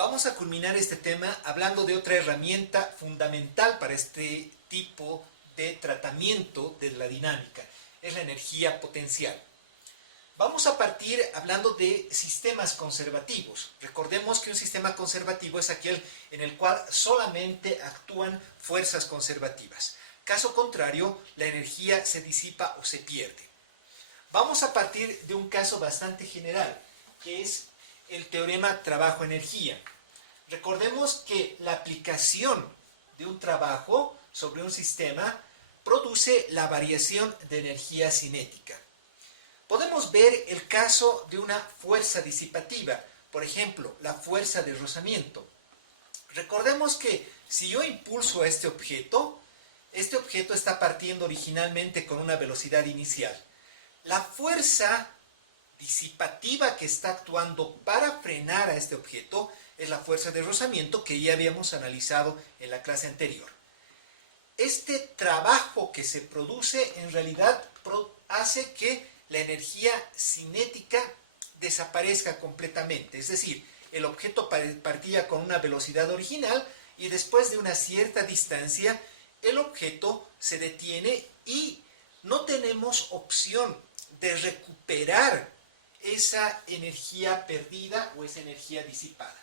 Vamos a culminar este tema hablando de otra herramienta fundamental para este tipo de tratamiento de la dinámica. Es la energía potencial. Vamos a partir hablando de sistemas conservativos. Recordemos que un sistema conservativo es aquel en el cual solamente actúan fuerzas conservativas. Caso contrario, la energía se disipa o se pierde. Vamos a partir de un caso bastante general, que es el teorema trabajo-energía. Recordemos que la aplicación de un trabajo sobre un sistema produce la variación de energía cinética. Podemos ver el caso de una fuerza disipativa, por ejemplo, la fuerza de rozamiento. Recordemos que si yo impulso a este objeto está partiendo originalmente con una velocidad inicial. La fuerza disipativa que está actuando para frenar a este objeto es la fuerza de rozamiento que ya habíamos analizado en la clase anterior. Este trabajo que se produce en realidad hace que la energía cinética desaparezca completamente, es decir, el objeto partía con una velocidad original y después de una cierta distancia el objeto se detiene y no tenemos opción de recuperar esa energía perdida o esa energía disipada.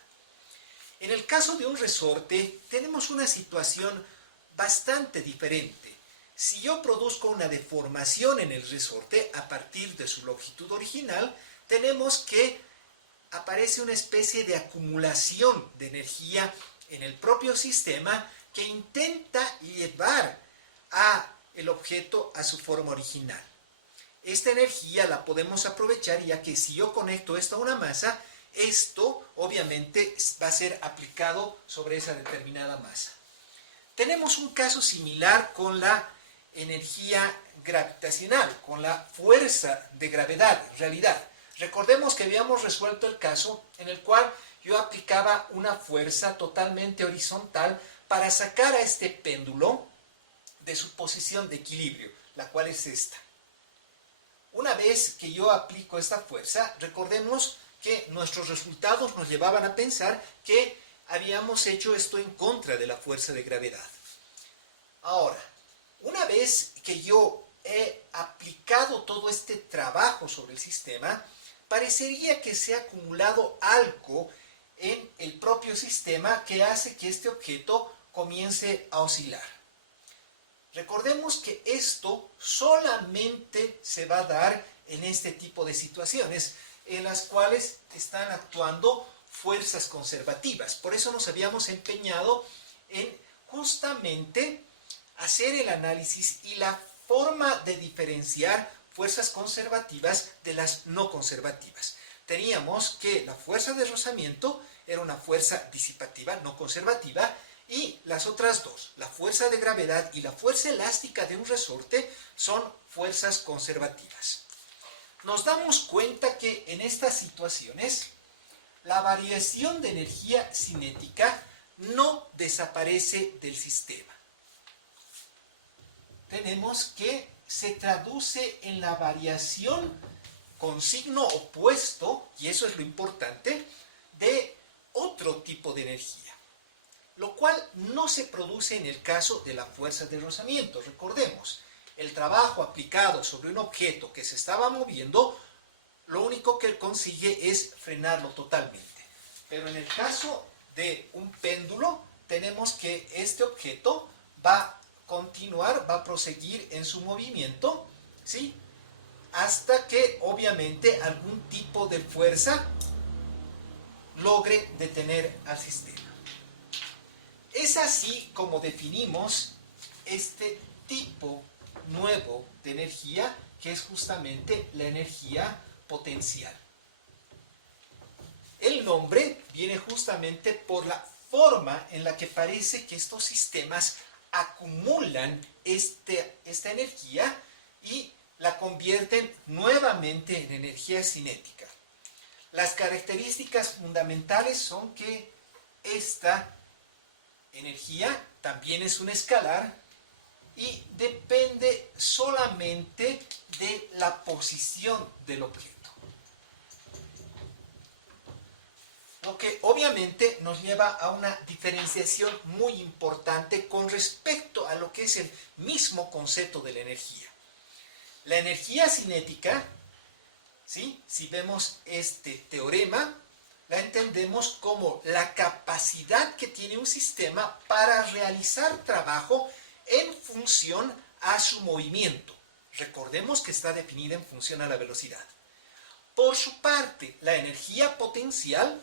En el caso de un resorte tenemos una situación bastante diferente. Si yo produzco una deformación en el resorte a partir de su longitud original, tenemos que aparece una especie de acumulación de energía en el propio sistema que intenta llevar el objeto a su forma original. Esta energía la podemos aprovechar ya que si yo conecto esto a una masa, esto obviamente va a ser aplicado sobre esa determinada masa. Tenemos un caso similar con la energía gravitacional, con la fuerza de gravedad, en realidad. Recordemos que habíamos resuelto el caso en el cual yo aplicaba una fuerza totalmente horizontal para sacar a este péndulo de su posición de equilibrio, la cual es esta. Una vez que yo aplico esta fuerza, recordemos que nuestros resultados nos llevaban a pensar que habíamos hecho esto en contra de la fuerza de gravedad. Ahora, una vez que yo he aplicado todo este trabajo sobre el sistema, parecería que se ha acumulado algo en el propio sistema que hace que este objeto comience a oscilar. Recordemos que esto solamente se va a dar en este tipo de situaciones en las cuales están actuando fuerzas conservativas. Por eso nos habíamos empeñado en justamente hacer el análisis y la forma de diferenciar fuerzas conservativas de las no conservativas. Teníamos que la fuerza de rozamiento era una fuerza disipativa, no conservativa, y las otras dos, la fuerza de gravedad y la fuerza elástica de un resorte, son fuerzas conservativas. Nos damos cuenta que en estas situaciones la variación de energía cinética no desaparece del sistema. Tenemos que se traduce en la variación con signo opuesto, y eso es lo importante, de otro tipo de energía, lo cual no se produce en el caso de la fuerza de rozamiento. Recordemos, el trabajo aplicado sobre un objeto que se estaba moviendo, lo único que consigue es frenarlo totalmente. Pero en el caso de un péndulo, tenemos que este objeto va a continuar, va a proseguir en su movimiento, ¿sí?, hasta que obviamente algún tipo de fuerza logre detener al sistema. Es así como definimos este tipo nuevo de energía, que es justamente la energía potencial. El nombre viene justamente por la forma en la que parece que estos sistemas acumulan esta energía y la convierten nuevamente en energía cinética. Las características fundamentales son que esta energía también es un escalar y depende solamente de la posición del objeto. lo que obviamente nos lleva a una diferenciación muy importante con respecto a lo que es el mismo concepto de la energía. La energía cinética, ¿sí? Si vemos este teorema, la entendemos como la capacidad que tiene un sistema para realizar trabajo en función a su movimiento. Recordemos que está definida en función a la velocidad. Por su parte, la energía potencial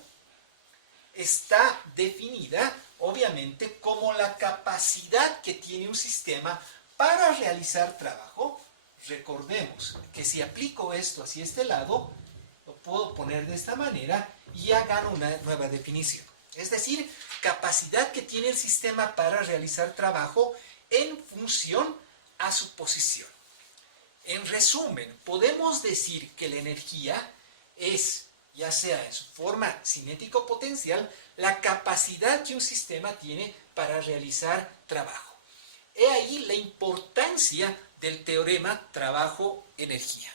está definida, obviamente, como la capacidad que tiene un sistema para realizar trabajo. Recordemos que si aplico esto hacia este lado, lo puedo poner de esta manera y ya gano una nueva definición. Es decir, capacidad que tiene el sistema para realizar trabajo en función a su posición. En resumen, podemos decir que la energía es, ya sea en su forma cinético-potencial, la capacidad que un sistema tiene para realizar trabajo. He ahí la importancia del teorema trabajo-energía.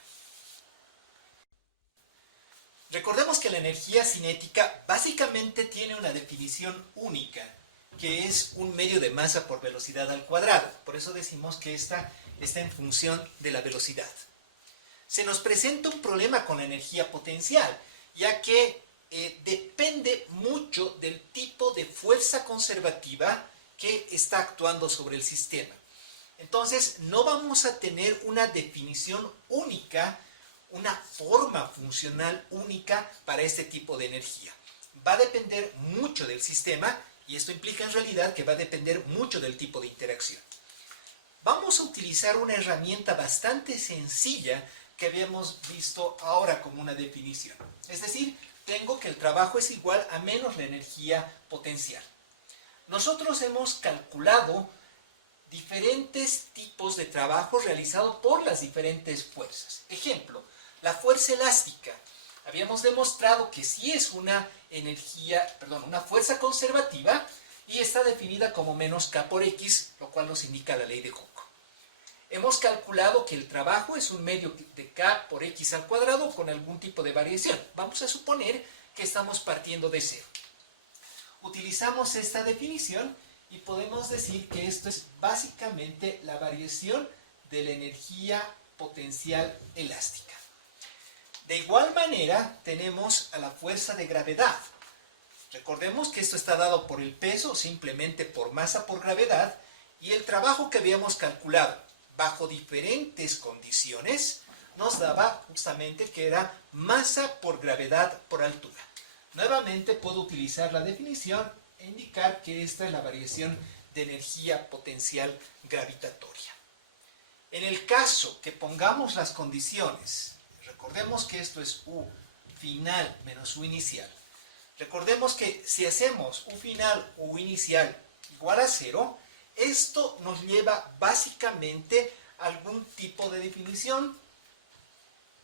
Recordemos que la energía cinética básicamente tiene una definición única, que es un medio de masa por velocidad al cuadrado. Por eso decimos que esta está en función de la velocidad. Se nos presenta un problema con la energía potencial, ya que depende mucho del tipo de fuerza conservativa que está actuando sobre el sistema. Entonces, no vamos a tener una definición única, una forma funcional única para este tipo de energía. Va a depender mucho del sistema y esto implica en realidad que va a depender mucho del tipo de interacción. Vamos a utilizar una herramienta bastante sencilla que habíamos visto ahora como una definición. Es decir, tengo que el trabajo es igual a menos la energía potencial. Nosotros hemos calculado diferentes tipos de trabajo realizado por las diferentes fuerzas. Ejemplo, la fuerza elástica. Habíamos demostrado que sí es una fuerza conservativa y está definida como menos K por X, lo cual nos indica la ley de Hooke. Hemos calculado que el trabajo es un medio de K por X al cuadrado con algún tipo de variación. Vamos a suponer que estamos partiendo de cero. Utilizamos esta definición y podemos decir que esto es básicamente la variación de la energía potencial elástica. De igual manera, tenemos a la fuerza de gravedad. Recordemos que esto está dado por el peso, simplemente por masa por gravedad, y el trabajo que habíamos calculado bajo diferentes condiciones nos daba justamente que era masa por gravedad por altura. Nuevamente puedo utilizar la definición e indicar que esta es la variación de energía potencial gravitatoria. En el caso que pongamos las condiciones, recordemos que esto es U final menos U inicial. Recordemos que si hacemos U final o U inicial igual a 0, esto nos lleva básicamente a algún tipo de definición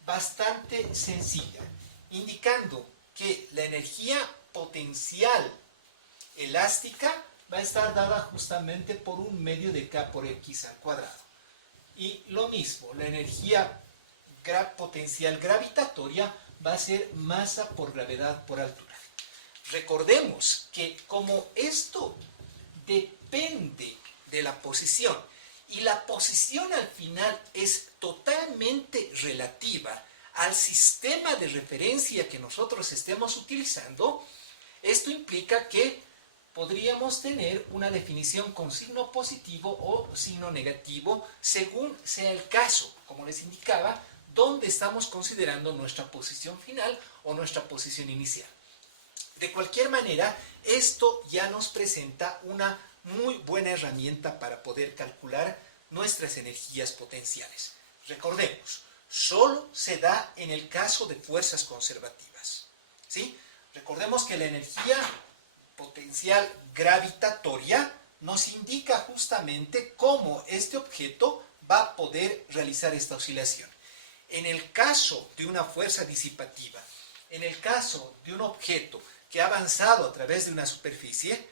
bastante sencilla, indicando que la energía potencial elástica va a estar dada justamente por un medio de K por X al cuadrado. Y lo mismo, la energía potencial gravitatoria va a ser masa por gravedad por altura. Recordemos que como esto depende de la posición y la posición al final es totalmente relativa al sistema de referencia que nosotros estemos utilizando, esto implica que podríamos tener una definición con signo positivo o signo negativo según sea el caso, como les indicaba, donde estamos considerando nuestra posición final o nuestra posición inicial. De cualquier manera, esto ya nos presenta una muy buena herramienta para poder calcular nuestras energías potenciales. Recordemos, solo se da en el caso de fuerzas conservativas, ¿sí? Recordemos que la energía potencial gravitatoria nos indica justamente cómo este objeto va a poder realizar esta oscilación. En el caso de una fuerza disipativa, en el caso de un objeto que ha avanzado a través de una superficie,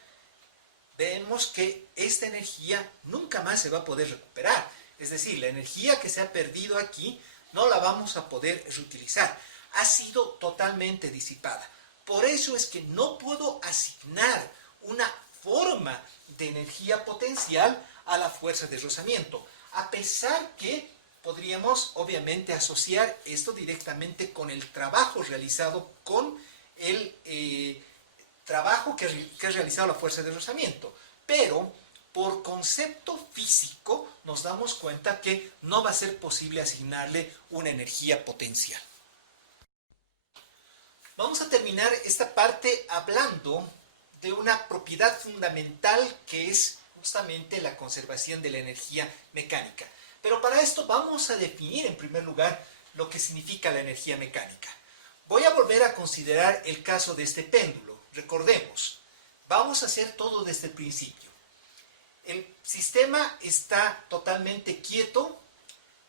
vemos que esta energía nunca más se va a poder recuperar. Es decir, la energía que se ha perdido aquí no la vamos a poder reutilizar. Ha sido totalmente disipada. Por eso es que no puedo asignar una forma de energía potencial a la fuerza de rozamiento, a pesar que podríamos obviamente asociar esto directamente con el trabajo realizado, con el trabajo que ha realizado la fuerza de rozamiento. Pero por concepto físico nos damos cuenta que no va a ser posible asignarle una energía potencial. Vamos a terminar esta parte hablando de una propiedad fundamental que es justamente la conservación de la energía mecánica. Pero para esto vamos a definir en primer lugar lo que significa la energía mecánica. Voy a volver a considerar el caso de este péndulo. Recordemos, vamos a hacer todo desde el principio. El sistema está totalmente quieto,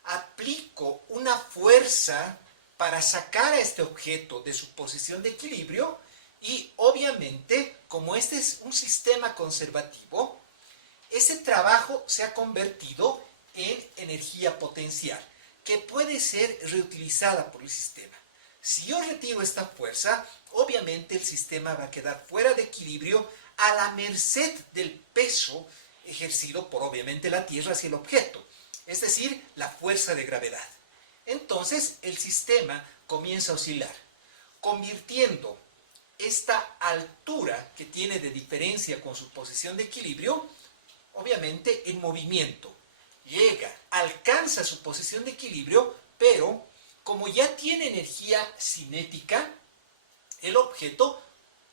aplico una fuerza para sacar a este objeto de su posición de equilibrio y obviamente, como este es un sistema conservativo, ese trabajo se ha convertido en energía potencial, que puede ser reutilizada por el sistema. Si yo retiro esta fuerza, obviamente el sistema va a quedar fuera de equilibrio a la merced del peso ejercido por obviamente la Tierra hacia el objeto, es decir, la fuerza de gravedad. Entonces el sistema comienza a oscilar, convirtiendo esta altura que tiene de diferencia con su posición de equilibrio, obviamente en movimiento. Llega, alcanza su posición de equilibrio, pero como ya tiene energía cinética, el objeto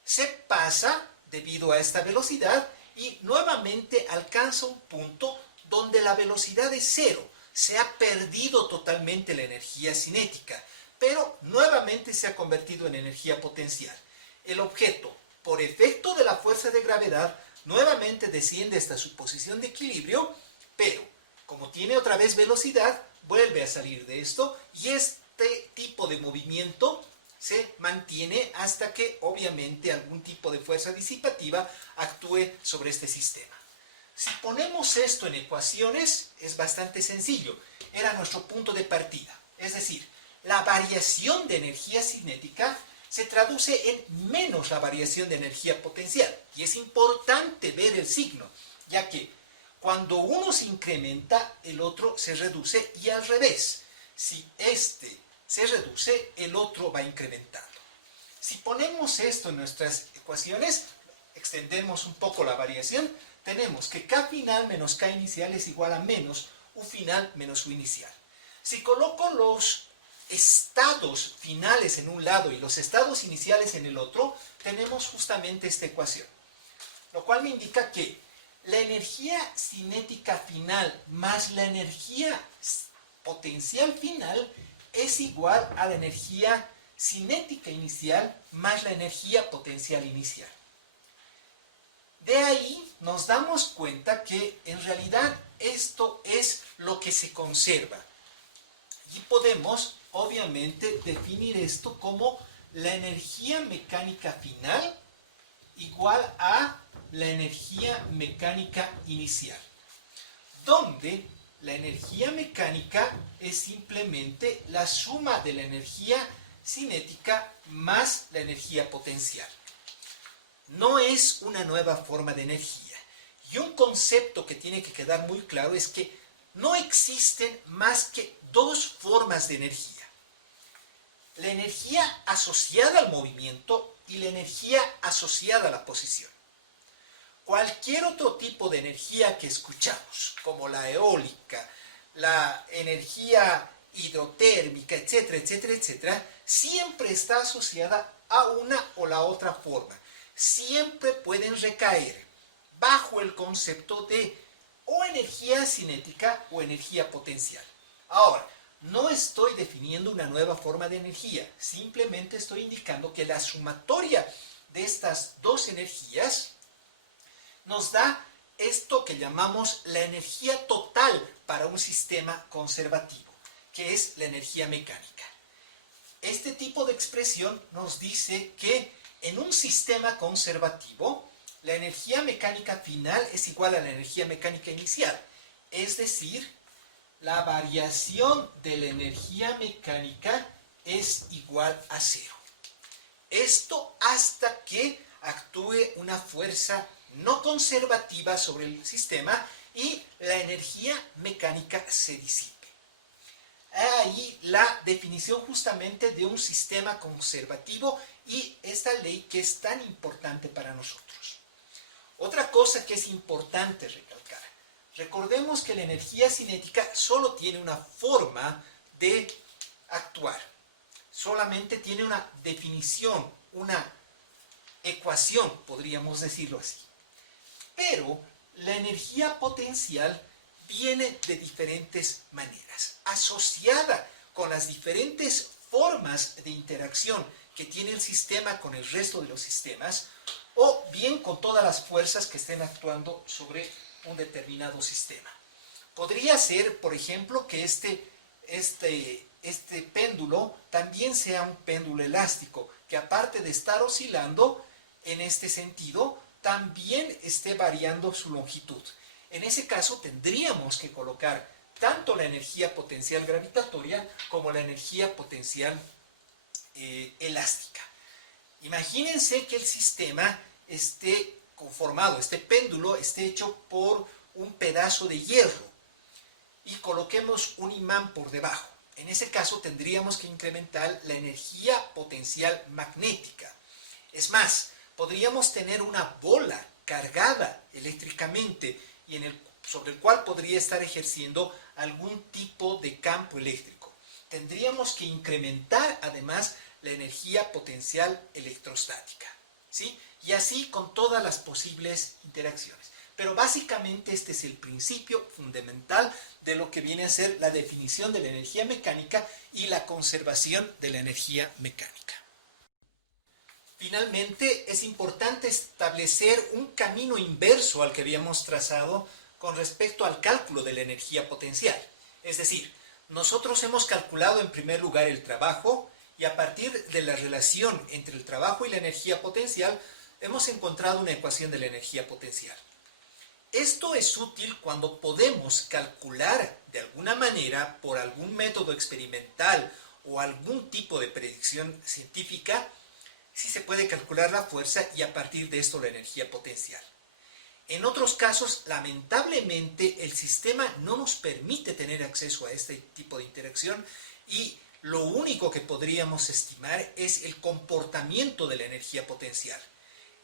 se pasa debido a esta velocidad y nuevamente alcanza un punto donde la velocidad es cero. Se ha perdido totalmente la energía cinética, pero nuevamente se ha convertido en energía potencial. El objeto, por efecto de la fuerza de gravedad, nuevamente desciende hasta su posición de equilibrio, pero como tiene otra vez velocidad, vuelve a salir de esto y este tipo de movimiento se mantiene hasta que obviamente algún tipo de fuerza disipativa actúe sobre este sistema. Si ponemos esto en ecuaciones, es bastante sencillo. Era nuestro punto de partida. Es decir, la variación de energía cinética se traduce en menos la variación de energía potencial. Y es importante ver el signo, ya que cuando uno se incrementa, el otro se reduce y al revés. Si este se reduce, el otro va incrementando. Si ponemos esto en nuestras ecuaciones, extendemos un poco la variación, tenemos que K final menos K inicial es igual a menos U final menos U inicial. Si coloco los estados finales en un lado y los estados iniciales en el otro, tenemos justamente esta ecuación. Lo cual me indica que la energía cinética final más la energía potencial final es igual a la energía cinética inicial más la energía potencial inicial. De ahí nos damos cuenta que en realidad esto es lo que se conserva. Y podemos obviamente definir esto como la energía mecánica final igual a la energía mecánica inicial, donde la energía mecánica es simplemente la suma de la energía cinética más la energía potencial. No es una nueva forma de energía. Y un concepto que tiene que quedar muy claro es que no existen más que dos formas de energía. La energía asociada al movimiento y la energía asociada a la posición. Cualquier otro tipo de energía que escuchamos, como la eólica, la energía hidrotérmica, etcétera, etcétera, etcétera, siempre está asociada a una o la otra forma. Siempre pueden recaer bajo el concepto de o energía cinética o energía potencial. Ahora, no estoy definiendo una nueva forma de energía, simplemente estoy indicando que la sumatoria de estas dos energías nos da esto que llamamos la energía total para un sistema conservativo, que es la energía mecánica. Este tipo de expresión nos dice que en un sistema conservativo, la energía mecánica final es igual a la energía mecánica inicial, es decir, la variación de la energía mecánica es igual a cero. Esto hasta que actúe una fuerza no conservativa sobre el sistema y la energía mecánica se disipe. Ahí la definición justamente de un sistema conservativo y esta ley que es tan importante para nosotros. Otra cosa que es importante recalcar, recordemos que la energía cinética solo tiene una forma de actuar, solamente tiene una definición, una ecuación, podríamos decirlo así. Pero la energía potencial viene de diferentes maneras, asociada con las diferentes formas de interacción que tiene el sistema con el resto de los sistemas, o bien con todas las fuerzas que estén actuando sobre un determinado sistema. Podría ser, por ejemplo, que este péndulo también sea un péndulo elástico, que aparte de estar oscilando en este sentido, también esté variando su longitud. En ese caso tendríamos que colocar tanto la energía potencial gravitatoria como la energía potencial elástica. Imagínense que el sistema esté conformado, este péndulo esté hecho por un pedazo de hierro y coloquemos un imán por debajo. En ese caso tendríamos que incrementar la energía potencial magnética. Es más, podríamos tener una bola cargada eléctricamente y sobre el cual podría estar ejerciendo algún tipo de campo eléctrico. Tendríamos que incrementar además la energía potencial electrostática, ¿sí? Y así con todas las posibles interacciones. Pero básicamente este es el principio fundamental de lo que viene a ser la definición de la energía mecánica y la conservación de la energía mecánica. Finalmente, es importante establecer un camino inverso al que habíamos trazado con respecto al cálculo de la energía potencial. Es decir, nosotros hemos calculado en primer lugar el trabajo y a partir de la relación entre el trabajo y la energía potencial hemos encontrado una ecuación de la energía potencial. Esto es útil cuando podemos calcular de alguna manera por algún método experimental o algún tipo de predicción científica si se puede calcular la fuerza y a partir de esto la energía potencial. En otros casos, lamentablemente, el sistema no nos permite tener acceso a este tipo de interacción y lo único que podríamos estimar es el comportamiento de la energía potencial.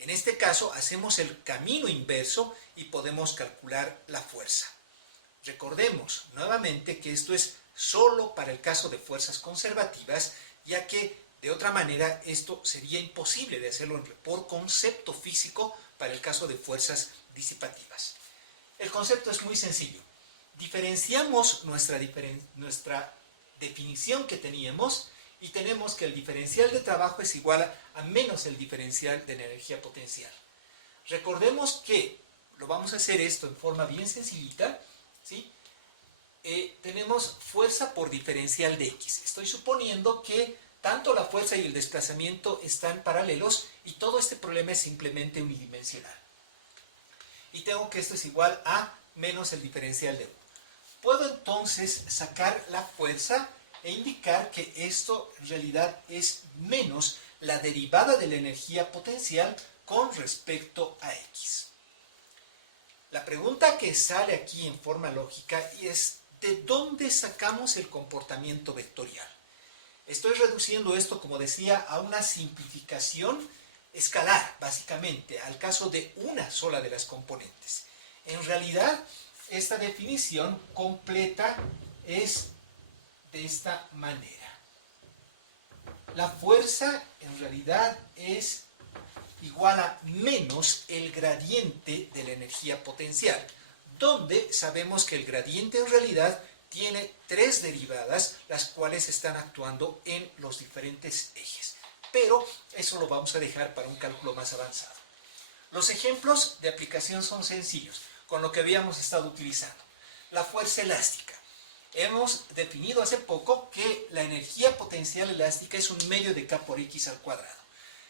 En este caso, hacemos el camino inverso y podemos calcular la fuerza. Recordemos nuevamente que esto es solo para el caso de fuerzas conservativas, ya que de otra manera esto sería imposible de hacerlo por concepto físico para el caso de fuerzas disipativas. El concepto es muy sencillo. Diferenciamos nuestra definición que teníamos y tenemos que el diferencial de trabajo es igual a menos el diferencial de la energía potencial. Recordemos que lo vamos a hacer esto en forma bien sencillita, ¿sí? Tenemos fuerza por diferencial de X. Estoy suponiendo que tanto la fuerza y el desplazamiento están paralelos y todo este problema es simplemente unidimensional. Y tengo que esto es igual a menos el diferencial de 1. Puedo entonces sacar la fuerza e indicar que esto en realidad es menos la derivada de la energía potencial con respecto a X. La pregunta que sale aquí en forma lógica es ¿de dónde sacamos el comportamiento vectorial? Estoy reduciendo esto, como decía, a una simplificación escalar, básicamente, al caso de una sola de las componentes. En realidad, esta definición completa es de esta manera. La fuerza, en realidad, es igual a menos el gradiente de la energía potencial, donde sabemos que el gradiente en realidad tiene 3 derivadas, las cuales están actuando en los diferentes ejes. Pero eso lo vamos a dejar para un cálculo más avanzado. Los ejemplos de aplicación son sencillos, con lo que habíamos estado utilizando. La fuerza elástica. Hemos definido hace poco que la energía potencial elástica es un medio de K por X al cuadrado.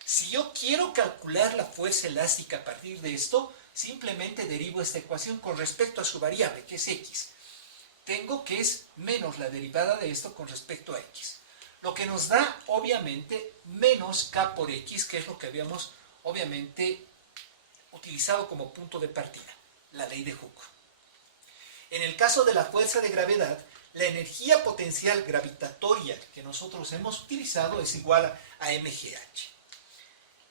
Si yo quiero calcular la fuerza elástica a partir de esto, simplemente derivo esta ecuación con respecto a su variable, que es X. Tengo que es menos la derivada de esto con respecto a X. lo que nos da obviamente menos K por X, que es lo que habíamos obviamente utilizado como punto de partida, la ley de Hooke. En el caso de la fuerza de gravedad, la energía potencial gravitatoria que nosotros hemos utilizado es igual a mgh.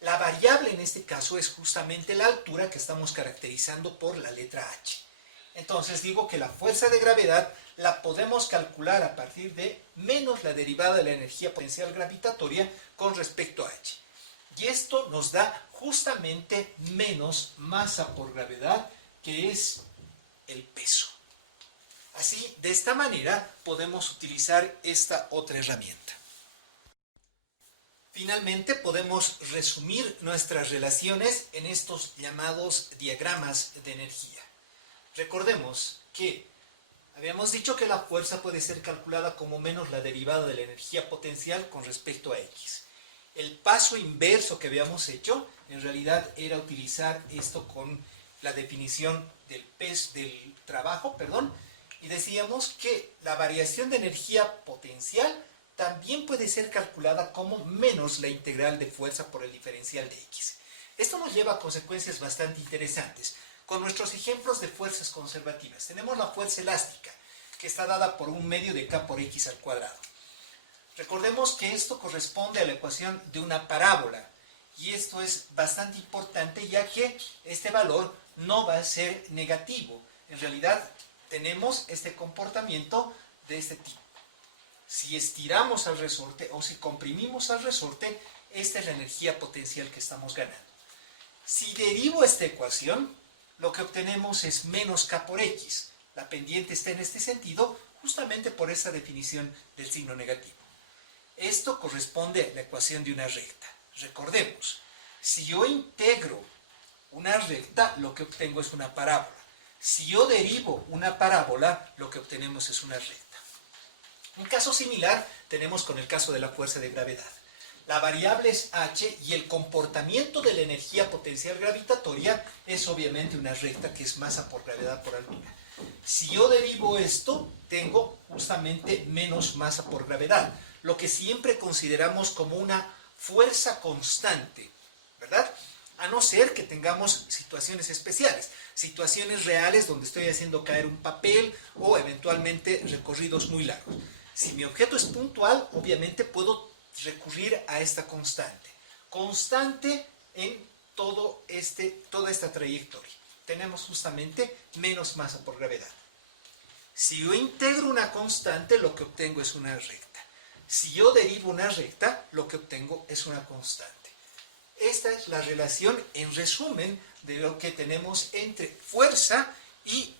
La variable en este caso es justamente la altura que estamos caracterizando por la letra h. Entonces digo que la fuerza de gravedad la podemos calcular a partir de menos la derivada de la energía potencial gravitatoria con respecto a h. Y esto nos da justamente menos masa por gravedad, que es el peso. Así, de esta manera, podemos utilizar esta otra herramienta. Finalmente, podemos resumir nuestras relaciones en estos llamados diagramas de energía. Recordemos que habíamos dicho que la fuerza puede ser calculada como menos la derivada de la energía potencial con respecto a X. El paso inverso que habíamos hecho, en realidad, era utilizar esto con la definición del trabajo, y decíamos que la variación de energía potencial también puede ser calculada como menos la integral de fuerza por el diferencial de X. Esto nos lleva a consecuencias bastante interesantes. Con nuestros ejemplos de fuerzas conservativas, tenemos la fuerza elástica, que está dada por un medio de K por X al cuadrado. Recordemos que esto corresponde a la ecuación de una parábola, y esto es bastante importante ya que este valor no va a ser negativo. En realidad tenemos este comportamiento de este tipo. Si estiramos al resorte o si comprimimos al resorte, esta es la energía potencial que estamos ganando. Si derivo esta ecuación, lo que obtenemos es menos K por X. La pendiente está en este sentido justamente por esa definición del signo negativo. Esto corresponde a la ecuación de una recta. Recordemos, si yo integro una recta, lo que obtengo es una parábola. Si yo derivo una parábola, lo que obtenemos es una recta. Un caso similar tenemos con el caso de la fuerza de gravedad. La variable es h y el comportamiento de la energía potencial gravitatoria es obviamente una recta que es masa por gravedad por altura. Si yo derivo esto, tengo justamente menos masa por gravedad, lo que siempre consideramos como una fuerza constante, ¿verdad? A no ser que tengamos situaciones especiales, situaciones reales donde estoy haciendo caer un papel o eventualmente recorridos muy largos. Si mi objeto es puntual, obviamente puedo recurrir a esta constante. Constante en toda esta trayectoria. Tenemos justamente menos masa por gravedad. Si yo integro una constante, lo que obtengo es una recta. Si yo derivo una recta, lo que obtengo es una constante. Esta es la relación, en resumen, de lo que tenemos entre fuerza y